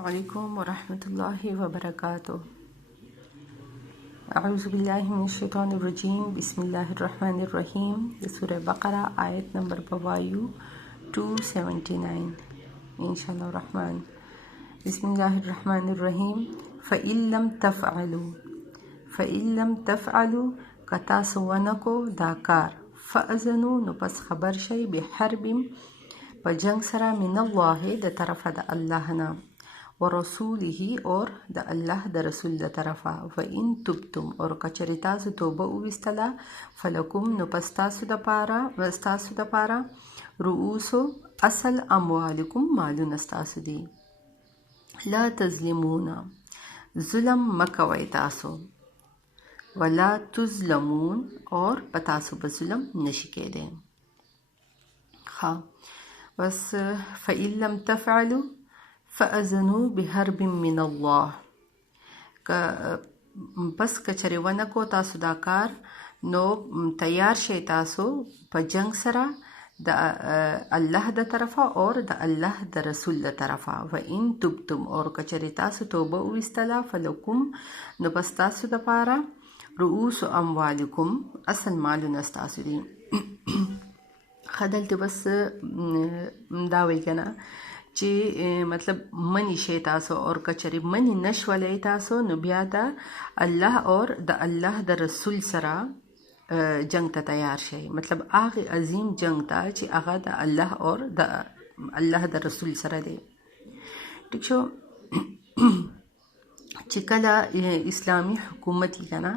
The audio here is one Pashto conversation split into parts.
عليكم ورحمة الله وبركاته. أعوذ بالله من الشيطان الرجيم. بسم الله الرحمن الرحيم. surah baqarah ayat number bawayu 279 inshallah rahman. بسم الله الرحمن الرحيم. فإن لم تفعلوا کتاسو ونکو داکار فأذنو نو پس خبر شي بحرب په جنگ سره من الله د طرفه د الله نه ورسوله اور د الله د رسول د طرفه وان تبتم اور کچری تاسو توبه وستله فلکم نو پس تاسو د پاره رؤوس اصل اموالکم مالون استاسو دی لا تظلمون ظلم مکوي تاسو ولا تظلمون اور پتاسو به ظلم نشی کېدی ها بس فإن لم تفعلوا فأذنوا بحرب من الله بس کچری ونکو تاسو دا کار نو تیار شئ تاسو په جنگ سره د الله د طرفه اور د الله د رسول د طرفه وان تبتم اور کچری تاسو توبه وستله فلکم نو بس تاسو د پاره رؤوس اموالکم اصل مالونه ستاسو دي خدلته بس دا وی کنه چې مطلب منی شي تاسو اور کچری منی نشولای تاسو نو بیا د الله اور د الله د رسول سره جنگ ته تیار شي مطلب هغه عظیم جنگ ته چې هغه د الله اور د الله د رسول سره دی ٹھیک شو چې کله اسلامی حکومت کنه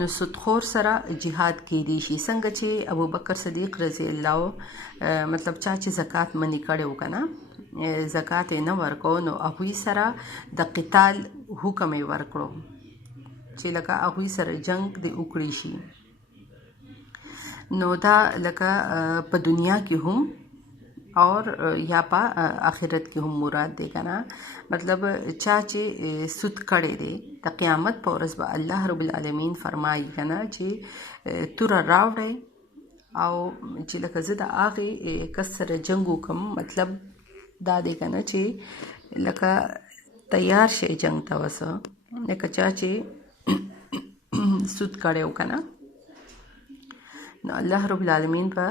نو سودخور سره جهاد کېدی شي څنګه چې ابو بکر صدیق رضی الله مطلب چې زکات منی کړو کنه زکات نه ورکو نو هغه سره د قتال حکم ورکړو چې لکه هغه سره جنگ دی وکړي شي نو دا لکه په دنیا کې هم اور یا په آخرت کې هم مراد دی کنه مطلب چې سود کړي دی د قیامت په ورځ به الله رب العالمین فرمایي کنه چې تور راوړي او چې لکه زه د هغه کس سره جنگ وکم مطلب دا دی کنه چې لکه تیار شي جنگ ته وسه لکه چې سود کړي وکنه نو الله رب العالمین په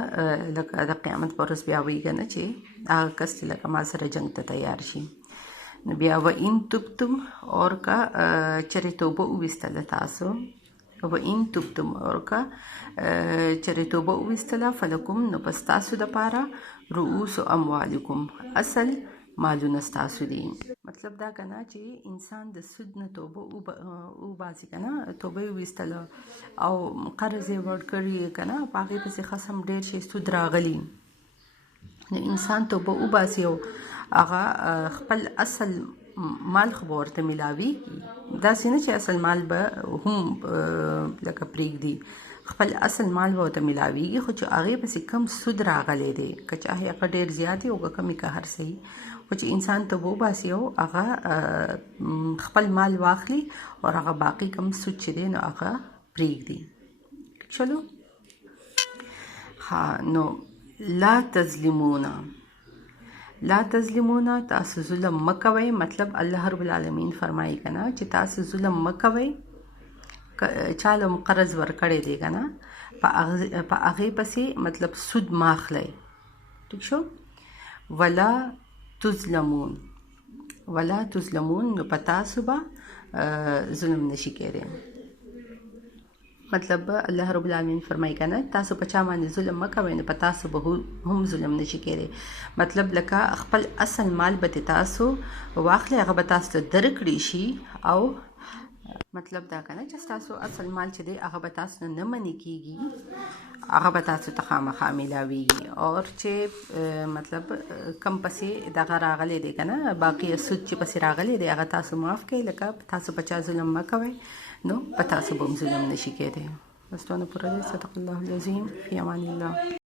لکه د قیامت پر ورځ بیا وی کنه چې هغه کس چې لکه ما سره جنگ ته تیار شي نو بیا و ان تبتم اور کا چری توبه وستله تاسو و ان تبتم اور کا چری توبه وستله فلکم نو پس تاسو د پاره رؤوس اموالکم اصل مالونه ستاسو دي مطلب دا کنه چې انسان د سود نه توبه او باسي کنه توبه وستله او قرض ورکړي کنه پاغي پسې خصم ډیر شي سود راغلي نو انسان توبه او باسي او هغه خپل اصل مال خبرته ملاوي دا سینه چې اصل مال به هم لکه پریک دي خپل اصل مال به ته ملاويږي خو چې هغه پسې کم سود راغلي دي که چاهي هغه ډیر زیات او کمی که هر صحیح خو چې انسان ته وو باسي او هغه خپل مال واخلي او هغه باقی کم سود چې دی نو هغه پریک دي چلو ها نو لا تظلمون تاسو ظلم مکوي مطلب الله رب العالمین فرمایي کنه چې تاسو ظلم مکوي چاله قرض ورکړی دی کنه په هغه پسې مطلب سود ماخلی ٹھیک شو ولا تظلمون نو پتا صبح ظلم نشي کېدی مطلب الله رب العالمین فرمایي کنه تاسو په چا باندې ظلم مکوئ نو په تاسو به هم ظلم نشي کېدی مطلب لکه خپل اصل مال به تاسو واخلي هغه به تاسو ته درکړي شي او مطلب دا کنه چې تاسو اصل مال چې دی هغه به تاسو نه منې کېږي هغه به تاسو ته خامخا ملاویږي اور چې مطلب کم پسې دغه راغلی دی کنه باقي سود چې پسې راغلی دی هغه تاسو معاف کړئ لکه تاسو په چا ظلم مکوئ نو په تاسو به هم ظلم نشي کېدی بس ټول پوره دی صدق الله العظیم فی امان الله